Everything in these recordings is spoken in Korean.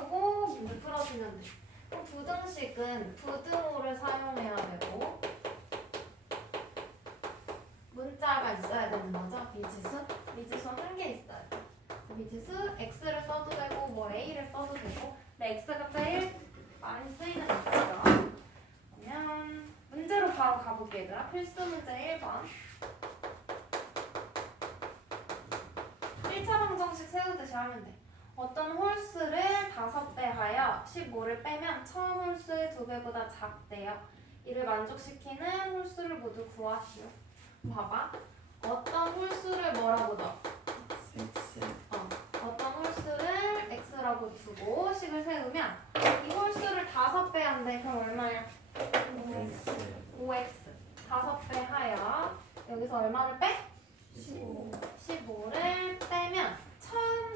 세우고 문제 풀어주면 돼. 그럼 부등식은 부등호를 사용해야 되고 문자가 있어야 되는 거죠. 미지수 한 개 있어야 돼. 미지수 x를 써도 되고 뭐 a를 써도 되고 근데 x가 제일 많이 쓰이는 거죠. 그러면 문제로 바로 가볼게 얘들아. 필수 문제 1번 1차 방정식 세우듯이 하면 돼. 어떤 홀수를 5배 하여 15를 빼면 처음 홀수의 2배보다 작대요. 이를 만족시키는 홀수를 모두 구하시오. 봐봐. 어떤 홀수를 뭐라고 넣어? X. 어떤 홀수를 x라고 두고 식을 세우면 이 홀수를 5배 한대. 그럼 얼마야? X. 5x 5배 하여 여기서 얼마를 빼? 15. 15를 빼면 처음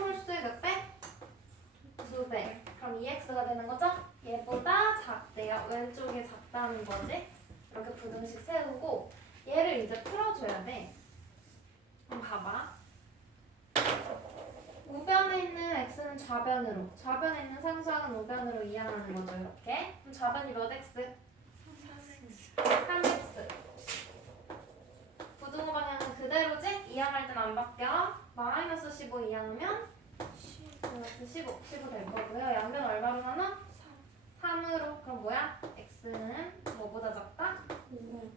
홀수의 몇 배? 2배. 그럼 2x가 되는 거죠? 얘보다 작대요. 왼쪽에 작다는 거지. 이렇게 부등식 세우고 얘를 이제 풀어줘야 돼. 그럼 봐봐. 우변에 있는 x는 좌변으로, 좌변에 있는 상수항은 우변으로 이항하는 거죠. 이렇게. 그럼 좌변이 몇 x? 3x. 부등호 방향은 그대로지? 이항할 땐 안 바뀌어. 마이너스 15 이항하면 마이너스 15 될 거고요. 양변 얼마로 나눠? 3으로. 그럼 뭐야? x는 뭐보다 작다?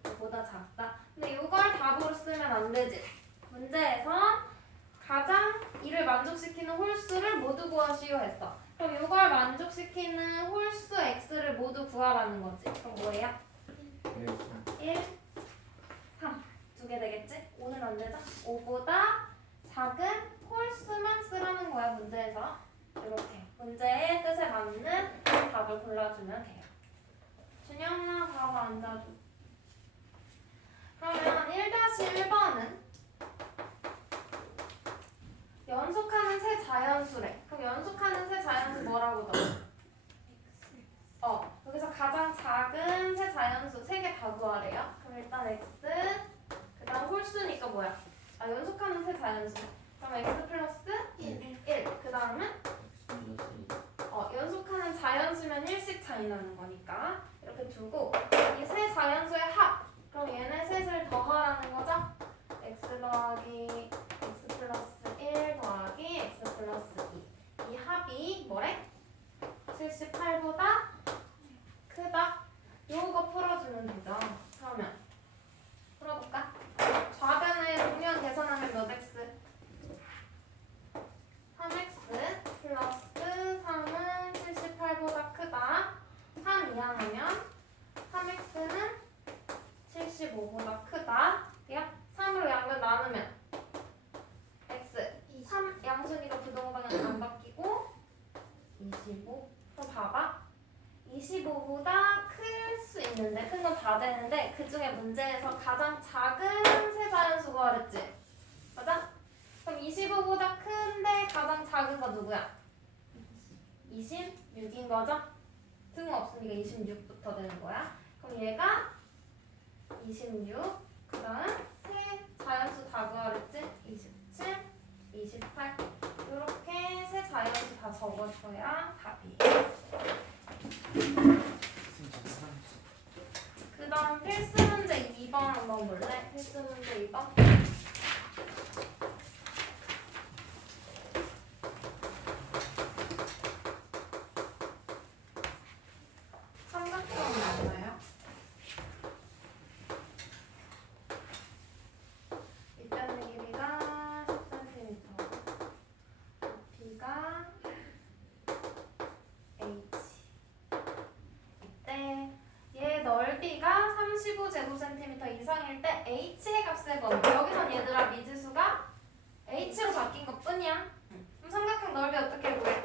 5보다 작다. 근데 이걸 답으로 쓰면 안 되지. 문제에서 가장 이를 만족시키는 홀수를 모두 구하시오 했어. 그럼 이걸 만족시키는 홀수 x를 모두 구하라는 거지. 그럼 뭐예요? 1, 3. 두 개 되겠지? 5는 안 되죠? 5보다 작은 홀수만 쓰라는 거야, 문제에서. 이렇게. 문제의 뜻에 맞는 답을 골라주면 돼요. 준영아, 바로 앉아줘. 그러면 1-1번은 연속하는 세 자연수래. 그럼 연속하는 세 자연수 뭐라고 넣어? 여기서 가장 작은 세 자연수 3개 다 구하래요. 그럼 일단 x, 그 다음 홀수니까 뭐야? 연속하는 세 자연수. 그럼 x 플러스 1. 그 다음은? 연속하는 자연수면 1씩 차이 나는 거니까 이렇게 두고 이 세 자연수의 합. 그럼 얘네 셋을 더하라는 거죠? x 더하기 x 플러스 1 더하기 x 플러스 2. 이 합이 뭐래? 78보다 크다. 요거 풀어주면 되죠. 그러면 풀어볼까? 좌변의 동면 계산하면 몇 x? 3x 플러스 3은 78보다 크다. 3 이항하면 3x는 75보다 크다. 3으로 양변 나누면 x 3 양수니까 부등호 방향 안 바뀌고 25. 그럼 봐봐. 25보다 클 수 있는데 큰 건 다 되는데 그 중에 문제에서 가장 작은 세 자연수 구하랬지? 맞아? 그럼 25보다 큰데 가장 작은 거 누구야? 26인 거죠? 등호 없으니까 26부터 되는 거야. 그럼 얘가 26, 그 다음 세 자연수 다 구하랬지? 27, 28 이렇게 세 자연수 다 적어줘야 답이에요. 그 다음 필수 문제 2번 한번 볼래? 필수 문제 2번. 삼각형이 맞나요? 밑변의 길이가 10cm, 높이가 h. 이때 얘 넓이가 35제곱cm 이상일 때 h의 값을 구하면 여기선 얘들아 미지수가 h로 바뀐 것 뿐이야. 그럼 삼각형 넓이 어떻게 구해?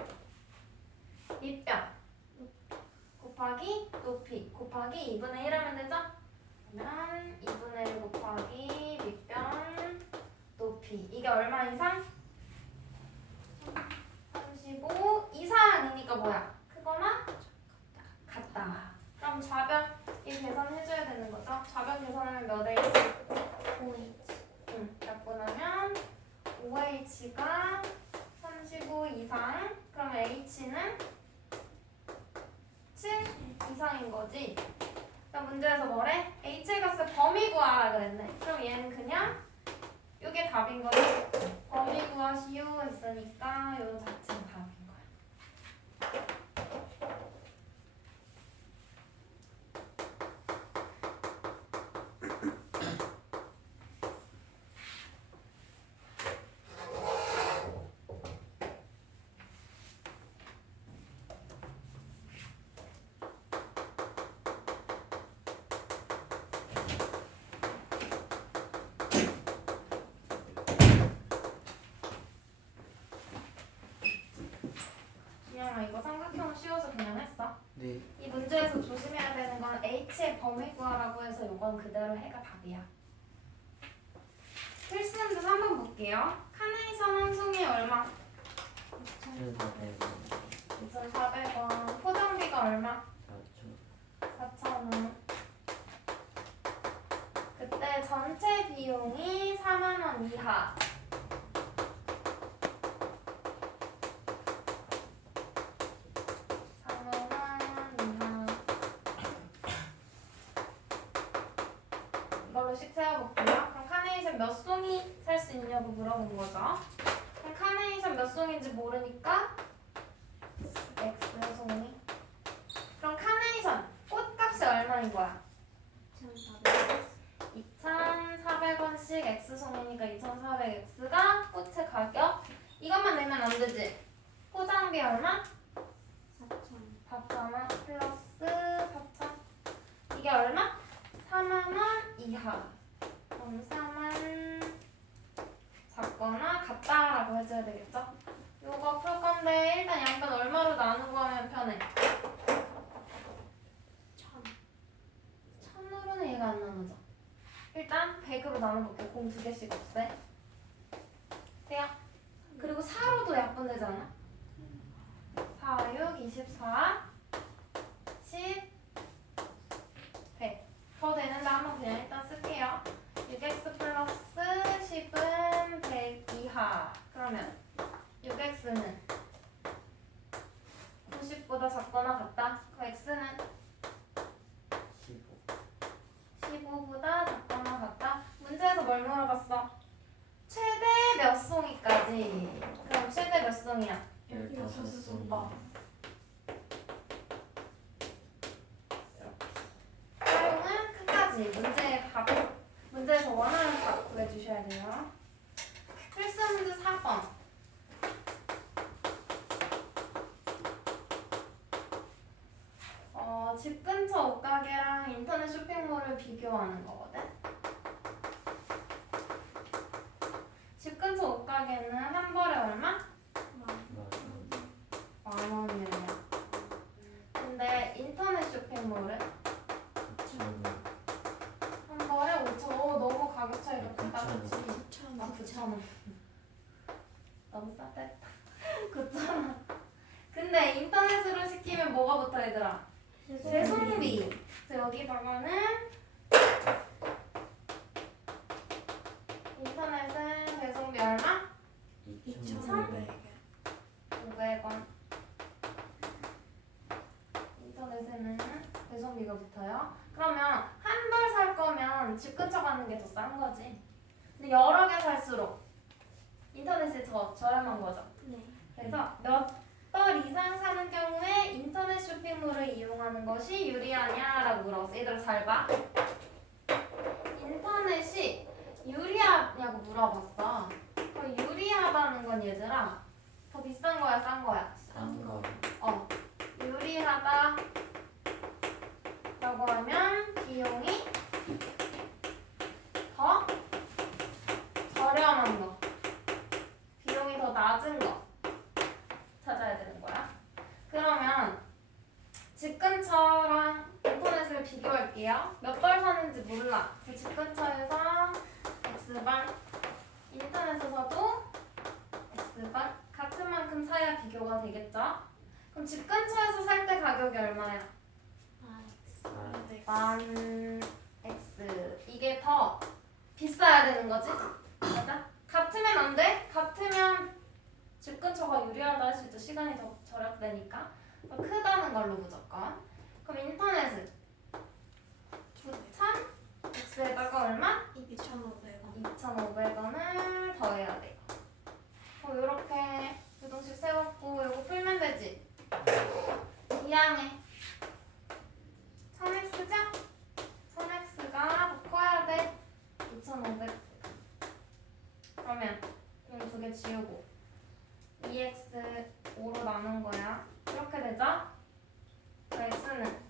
밑변 곱하기 높이 곱하기 2분의 1 하면 되죠? 그러면 2분의 1 곱하기 밑변 높이 이게 얼마 이상? 35 이상이니까 뭐야? 크거나 같다. 그럼 좌변 이 계산해줘야 되는 거죠? 좌변 계산하면 몇 h? 5h. 약분하면 5h가 35 이상 이상. 그러면 h는 7 이상인 거지. 그럼 문제에서 뭐래? h의 값을 범위 구하라 그랬네. 그럼 얘는 그냥 이게 답인 거지. 범위 구하시오 했으니까 요 자체가 답인 거야. 준영아 이거 삼각형은 쉬워서 그냥 했어. 네. 이 문제에서 조심해야 되는 건 h의 범위 구하라고 해서 이건 그대로 해가 답이야. 필수 문제 3번 볼게요. 카네이션 한 송이 얼마? 2,400원. 포장비가 얼마? 4,000원. 그때 전체 비용이 4만 원 이하. 4만 원 이하. 이걸로씩 세워볼게요. 그럼 카네이션 몇 송이 살 수 있냐고 물어본 거죠. 그럼 카네이션 몇 송인지 모르니까 X 송이. 그럼 카네이션 꽃값이 얼마인 거야? 2,400원씩 X 송이니까 2,400X가 꽃의 가격. 이것만 내면 안 되지. 포장비 얼마? 4,000원 플러스 4,000. 이게 얼마? 4만 원 이하. 그럼 4만 작거나 같다라고 해줘야 되겠죠? 요거 풀 건데 일단 양변 얼마로 나누고 하면 편해? 1000으로는 얘가 안 나누죠. 일단 100으로 나눠볼게. 공 2개씩 없애. 돼요? 그리고 4로도 약분되지 않아? 4, 6, 24, 10, 100. 더 되는데 한번 그냥 일단 쓸게요. 6x 플러스 10은 100 이하. 그러면 6x는 90보다 작거나 같다. 그 x는 15보다 작거나 같다. 문제에서 뭘 물어봤어? 최대 몇 송이까지. 그럼 최대 몇 송이야? 15송. 어. 사용은 끝까지. 문제의 답. 문제에서 원하는 답 구해주셔야 돼요. 필수 문제 4번. 집 근처 옷가게랑 인터넷 쇼핑몰을 비교하는 거거든. 집 근처 옷가게는 한 벌에 얼마? 10,000원이래요. 근데 인터넷 쇼핑몰은 한 벌에 5,000원. 너무 가격 차이가 크다. 그치? 9,000원. 너무 싸다. 9,000원. 근데 인터넷으로 시키면 뭐가 붙어 얘들아? 배송비. 그래서 여기다가는 인터넷은 배송비 얼마? 500원. 인터넷에는 배송비가 붙어요. 그러면 한 벌 살 거면 집 근처 가는 게 더 싼 거지. 근데 여러 개 살수록 인터넷이 더 저렴한 거죠. 그래서 몇 벌 이상 사는 경우에 인터넷 쇼핑몰을 이용하는 것이 유리하냐라고 물어봤어. 얘들아 잘 봐. 인터넷이 유리하냐고 물어봤어. 그 유리하다는 건 얘들아 더 비싼 거야, 싼 거야? 유리하다 라고 하면 비용이 더 저렴한 거, 비용이 더 낮은 거 찾아야 되는 거야. 그러면 집 근처랑 인터넷을 비교할게요. 몇 벌 사는지 몰라. 집 근처에서 X번, 인터넷에서도 X번. 같은 만큼 사야 비교가 되겠죠? 그럼 집 근처에서 살 때 가격이 얼마야? 10,000X. 이게 더 비싸야 되는 거지? 맞아? 같으면 안 돼? 같으면 집 근처가 유리하다 할 수 있죠. 시간이 더 절약되니까. 크다는 걸로 무조건. 그럼 인터넷은 9,000 x에다가 얼마? 2,500원. 2,500원을 더해야 돼요. 그럼 이렇게 유동식 세웠고 이거 풀면 되지? 2항에 1000x죠? 1000x가 더 커야 돼. 2,500. 그러면 여기 두 개 지우고 2x 5로 나눈 거야. 이렇게 되죠? x는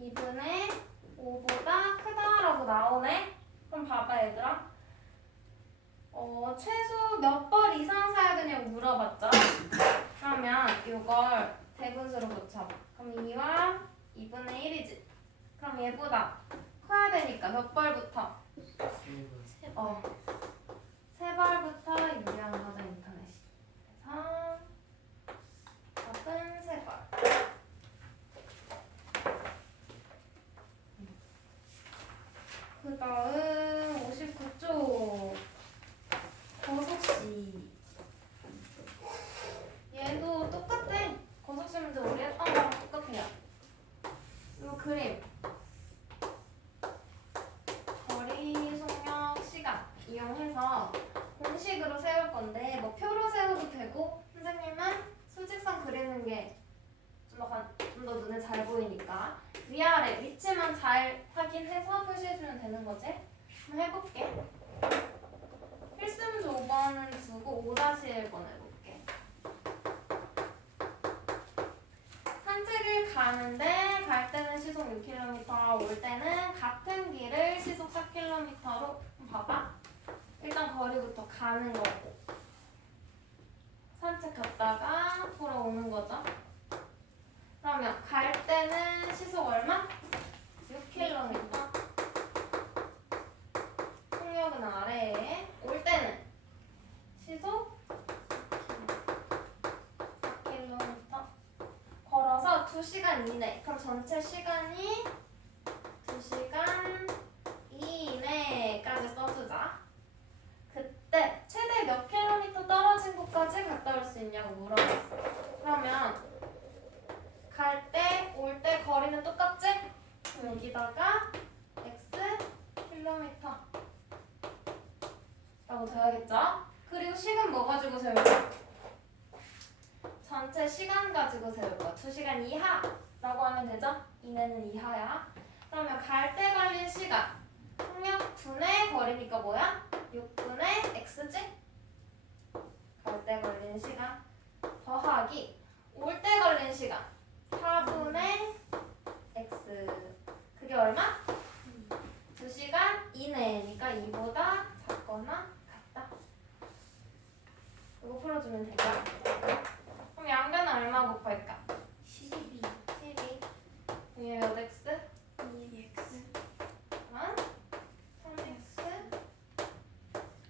2분의 5보다 크다라고 나오네? 그럼 봐봐 얘들아. 최소 몇 벌 이상 사야 되냐고 물어봤죠? 그러면 이걸 대분수로 고쳐봐. 그럼 2와 2분의 1이지. 그럼 얘보다 커야 되니까 몇 벌부터? 세 벌부터 유리한 거죠 인터넷이. 그래서 답은 3벌. 그 다음 59쪽 거석시. 얘도 똑같아. 거석시 문제 우리 했던 거랑 똑같아요. 이 그림 거리, 속력, 시간 이용해서 공식으로 세울 건데 뭐 표로 세워도 되고 선생님은 수직선 그리는 게 좀 더 눈에 잘 보이니까 위아래 위치만 잘 확인해서 표시해주면 되는 거지? 한번 해볼게. 필수문제 5번은 두고 5-1번 해볼게. 산책을 가는데 갈 때는 시속 6km, 올 때는 같은 길을 시속 4km로 봐봐. 일단 거리부터 가는 거고 산책 갔다가 돌아오는 거죠. 그러면 갈 때는 시속 얼마? 6km. 속력은 아래에. 올 때는 시속 4km. 걸어서 2시간 이내. 그럼 전체 시간이 2시간 이내까지 써주자. 그때 최대 몇 킬로미터 떨어진 곳까지 갔다 올 수 있냐고 물어봤어. 그러면 갈 때, 올 때 거리는 똑같지? 그럼 여기다가 x 킬로미터 라고 돼야겠죠? 그리고 시간 뭐 가지고 세울 거야? 전체 시간 가지고 세울 거야. 2시간 이하라고 하면 되죠? 이내는 이하야. 그러면 갈 때 걸린 시간 속력 분의 거리니까 뭐야? 6분의 x지? 갈 때 걸린 시간 더하기 올 때 걸린 시간 4분의 x. 그게 얼마? 2시간 이내니까 2보다 작거나 같다. 이거 풀어주면 될까? 그럼 양변은 얼마 곱할까? 12. 12. 위에 몇 x? 2x. 그러면 3x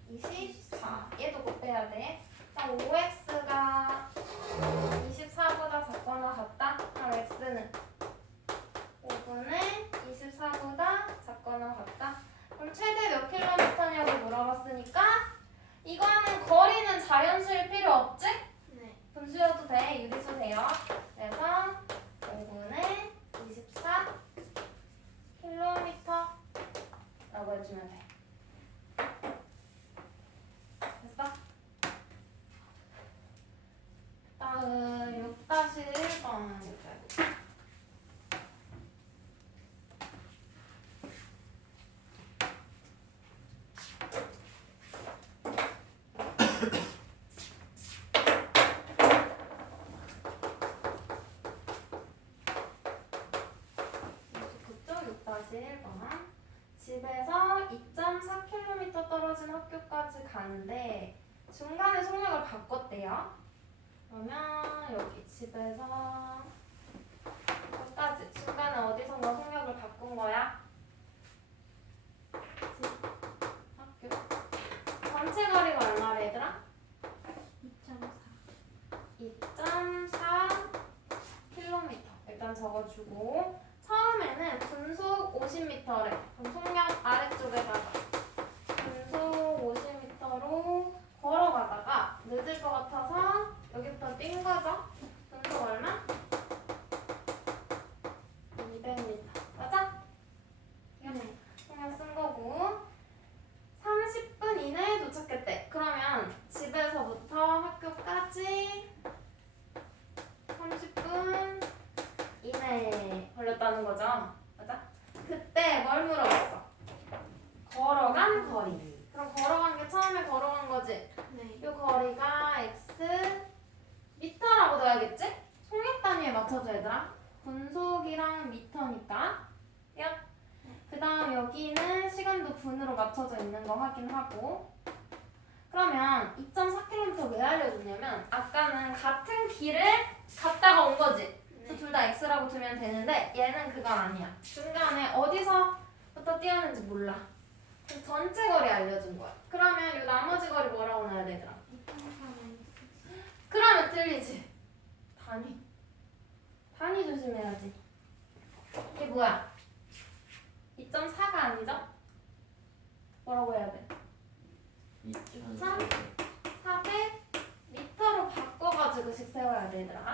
24. 얘도 곱해야 돼. 자, 5x가 24보다 작거나 같다? 그럼 x는 5분의 24보다 작거나 같다. 그럼 최대 몇 킬로미터냐고 물어봤으니까 이거는 거리는 자연수일 필요 없지? 네. 분수여도 돼. 유리수 돼요. 그래서 5분의 24 킬로미터라고 해주면 돼. 됐어? 다음 6-1번 그쪽 6-1번 집에서 2.4km 떨어진 학교까지 가는데 중간에 속력을 바꿨대요. 그러면 여기 집에서 여기까지 중간에 어디선가 속력을 바꾼 거야? 집, 학교. 전체 거리가 얼마래 얘들아? 2.4 km. 일단 적어주고 처음에는 분속 50m래. 그럼 속력 아래쪽에다가 분속 50m로 걸어가다가 늦은 구하는 거죠. 맞아? 그때 뭘 물어봤어? 걸어간 거리. 그럼 걸어간 게 처음에 걸어간 거지. 네. 이 거리가 x 미터라고 넣어야겠지? 속력 단위에 맞춰줘 얘들아. 분속이랑 미터니까. 그 다음 여기는 시간도 분으로 맞춰져 있는 거 확인하고. 그러면 2.4km 왜 알려줬냐면 아까는 같은 길을 갔다가 온 거지. 둘 다 x라고 두면 되는데 얘는 그건 아니야. 중간에 어디서부터 뛰었는지 몰라. 그래서 전체 거리 알려준 거야. 그러면 이 나머지 거리 뭐라고 넣어야 되더라? 2.4 그러면 틀리지. 단위 조심해야지. 이게 뭐야? 2.4가 아니죠? 뭐라고 해야 돼? 400 미터로 바꿔가지고씩 세워야 되더라.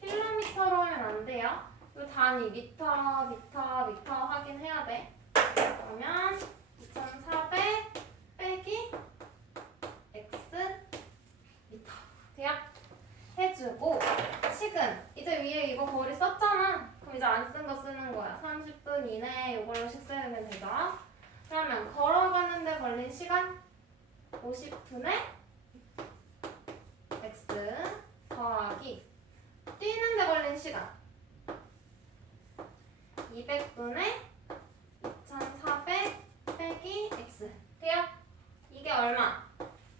킬로미터로 하면 안 돼요. 이 단위 미터 확인해야 돼. 그러면 2,400 빼기 x 미터 돼요? 해주고 식은 이제 위에 이거 거리 썼잖아. 그럼 이제 안 쓴 거 쓰는 거야. 30분 이내에 이걸로씩 세우면 되죠. 그러면 걸어가는데 걸린 시간 50분에 x 더하기 뛰는데 걸린 시간 200분에 2,400 빼기 x 돼요? 이게 얼마?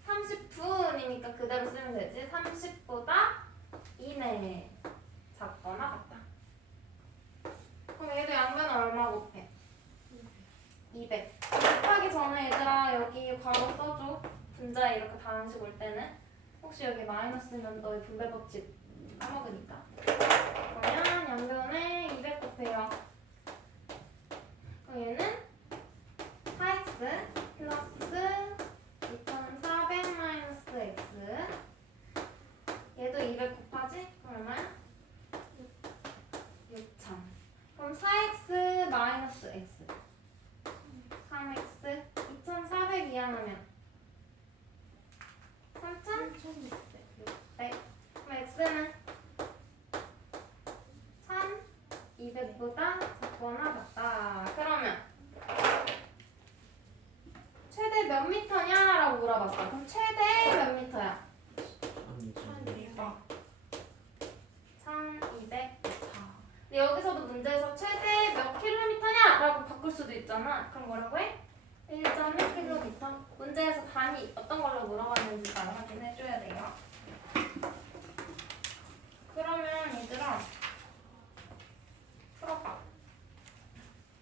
30분이니까 그대로 쓰면 되지. 30보다 이내에 작거나 같다. 그럼 얘도 양변은 얼마 곱해? 200. 곱하기 전에 얘들아 여기 괄호 써줘. 분자에 이렇게 다항식 올 때는 혹시 여기 마이너스면 너의 분배 법칙 까먹으니까. 그러면 양변에 200 곱해요. 그럼 얘는 4x 플러스 2,400 마이너스 x. 얘도 200 곱하지? 그럼 얼마야? 6,000. 그럼 4x 마이너스 x 3x 2,400 이항하면 3,600. 그럼 x는 1,200보다 작거나 같다. 그러면 최대 몇 미터냐라고 물어봤어. 그럼 최대 몇 미터야? 1,200m. 근데 여기서도 문제에서 최대 몇 킬로미터냐라고 바꿀 수도 있잖아. 그럼 뭐라고 해? 1.1km. 문제에서 단위 어떤 걸로 물어봤는지 잘 확인해줘야 돼요. 그러면 얘들아 풀어봐.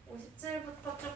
57부터 쭉